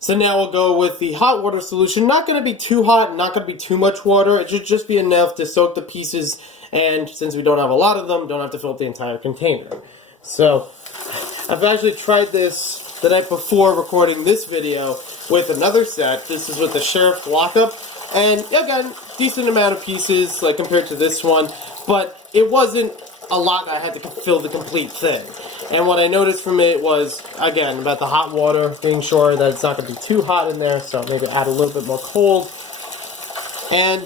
So now we'll go with the hot water solution. Not going to be too hot, not going to be too much water. It should just be enough to soak the pieces, and since we don't have a lot of them, don't have to fill up the entire container. So I've actually tried this the night before recording this video with another set. This is with the Sheriff Lockup, and again, decent amount of pieces like compared to this one, but it wasn't a lot that I had to fill the complete thing. And what I noticed from it was, again, about the hot water, being sure that it's not going to be too hot in there, so maybe add a little bit more cold. And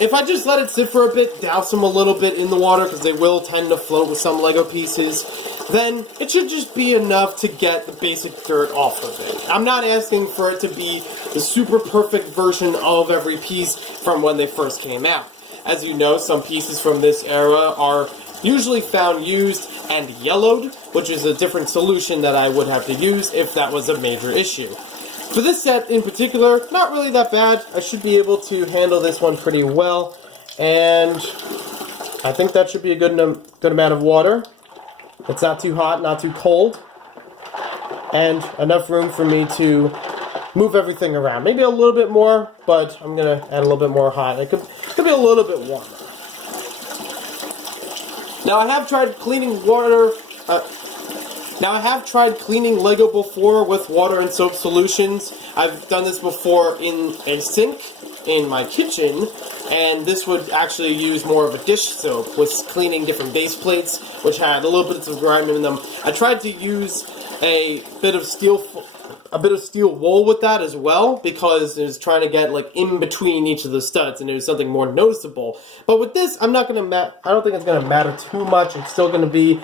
if I just let it sit for a bit, douse them a little bit in the water, because they will tend to float with some Lego pieces, then it should just be enough to get the basic dirt off of it. I'm not asking for it to be the super perfect version of every piece from when they first came out. As you know, some pieces from this era are usually found used and yellowed, which is a different solution that I would have to use if that was a major issue. For this set in particular, not really that bad. I should be able to handle this one pretty well, and I think that should be a good amount of water. It's not too hot, not too cold, and enough room for me to move everything around. Maybe a little bit more, but I'm going to add a little bit more hot. It could be a little bit warmer. Now I have tried cleaning Lego before with water and soap solutions. I've done this before in a sink in my kitchen, and this would actually use more of a dish soap with cleaning different base plates, which had a little bit of grime in them. I tried to use a bit of steel wool with that as well, because it was trying to get like in between each of the studs, and it was something more noticeable. But with this, I don't think it's gonna matter too much. It's still gonna be,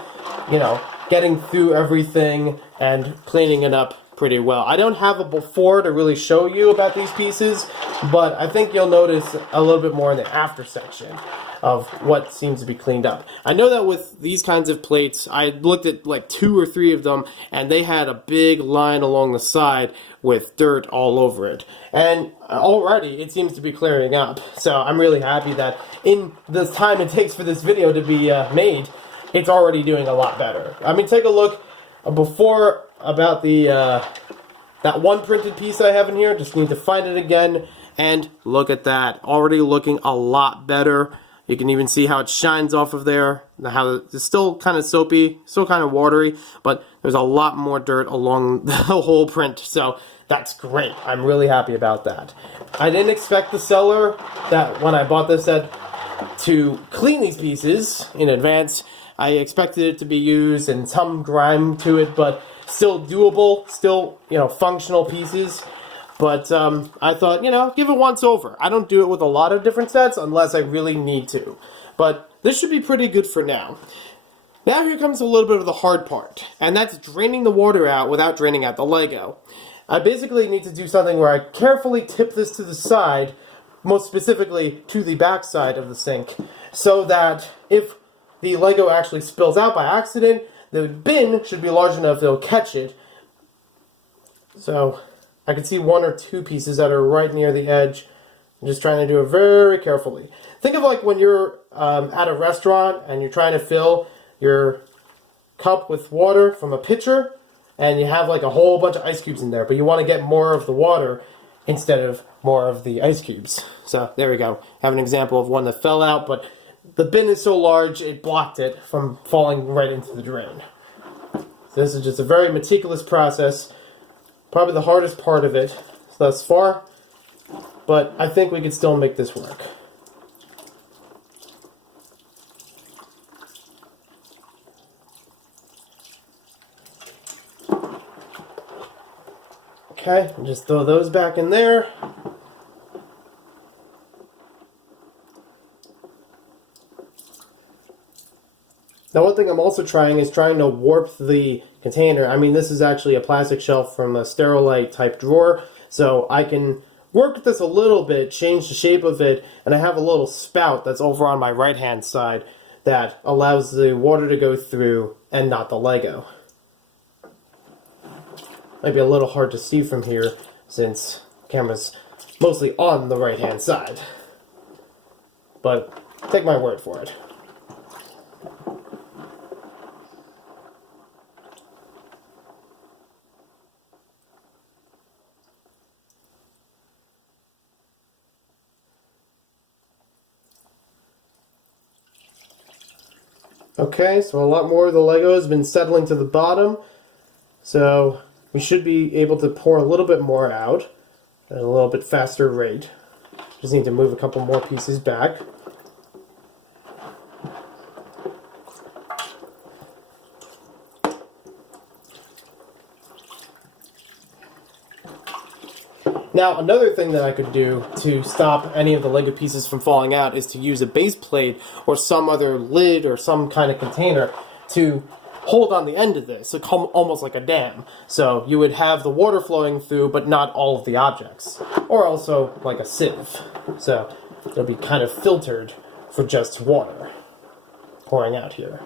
getting through everything and cleaning it up pretty well. I don't have a before to really show you about these pieces, but I think you'll notice a little bit more in the after section of what seems to be cleaned up. I know that with these kinds of plates, I looked at like 2 or 3 of them, and they had a big line along the side with dirt all over it. And already it seems to be clearing up. So I'm really happy that in the time it takes for this video to be made, it's already doing a lot better. I mean, take a look before about the that one printed piece I have in here. Just need to find it again, and look at that. Already looking a lot better. You can even see how it shines off of there, how it's still kind of soapy, still kind of watery, but there's a lot more dirt along the whole print, so that's great. I'm really happy about that. I didn't expect the seller, that when I bought this set, to clean these pieces in advance. I expected it to be used and some grime to it, but still doable, still, functional pieces. But I thought, give it once over. I don't do it with a lot of different sets unless I really need to. But this should be pretty good for now. Now here comes a little bit of the hard part, and that's draining the water out without draining out the Lego. I basically need to do something where I carefully tip this to the side, most specifically to the back side of the sink, so that if the Lego actually spills out by accident, the bin should be large enough that it'll catch it. So I can see 1 or 2 pieces that are right near the edge. I'm just trying to do it very carefully. Think of like when you're at a restaurant and you're trying to fill your cup with water from a pitcher, and you have like a whole bunch of ice cubes in there, but you want to get more of the water instead of more of the ice cubes. So there we go. I have an example of one that fell out, but the bin is so large it blocked it from falling right into the drain. So this is just a very meticulous process. Probably the hardest part of it thus far, but I think we could still make this work. Okay, just throw those back in there. Now, one thing I'm also trying is trying to warp the container. I mean, this is actually a plastic shelf from a Sterilite type drawer, so I can work with this a little bit, change the shape of it, and I have a little spout that's over on my right-hand side that allows the water to go through and not the Lego. Might be a little hard to see from here since the camera's mostly on the right-hand side, but take my word for it. Okay, so a lot more of the Lego has been settling to the bottom, so we should be able to pour a little bit more out at a little bit faster rate. Just need to move a couple more pieces back. Now, another thing that I could do to stop any of the Lego pieces from falling out is to use a base plate or some other lid or some kind of container to hold on the end of this, almost like a dam. So you would have the water flowing through, but not all of the objects. Or also like a sieve. So it'll be kind of filtered for just water pouring out here.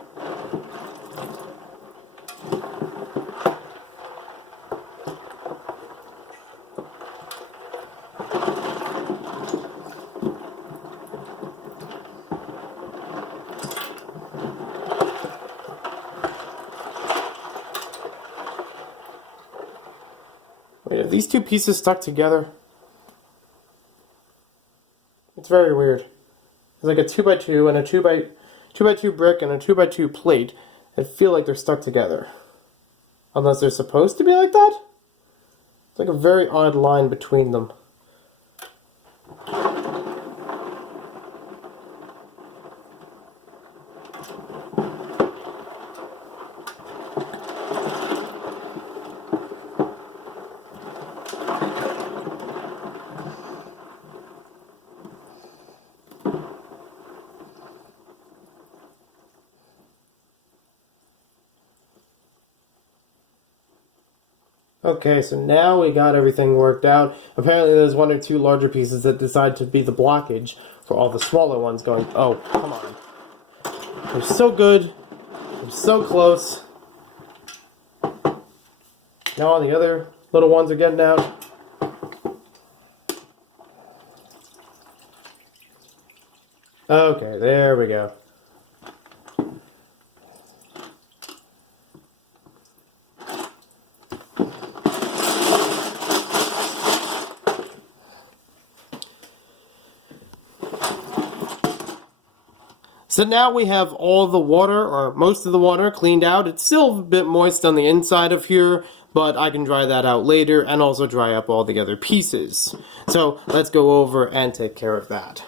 Wait, are these two pieces stuck together? It's very weird. It's like a 2x2 and a 2x2 brick and a 2x2 plate. I feel like they're stuck together. Unless they're supposed to be like that? It's like a very odd line between them. Okay, so now we got everything worked out. Apparently there's one or two larger pieces that decide to be the blockage for all the smaller ones going, oh, come on. They're so good. They're so close. Now all the other little ones are getting out. Okay, there we go. So now we have all the water, or most of the water, cleaned out. It's still a bit moist on the inside of here, but I can dry that out later and also dry up all the other pieces. So let's go over and take care of that.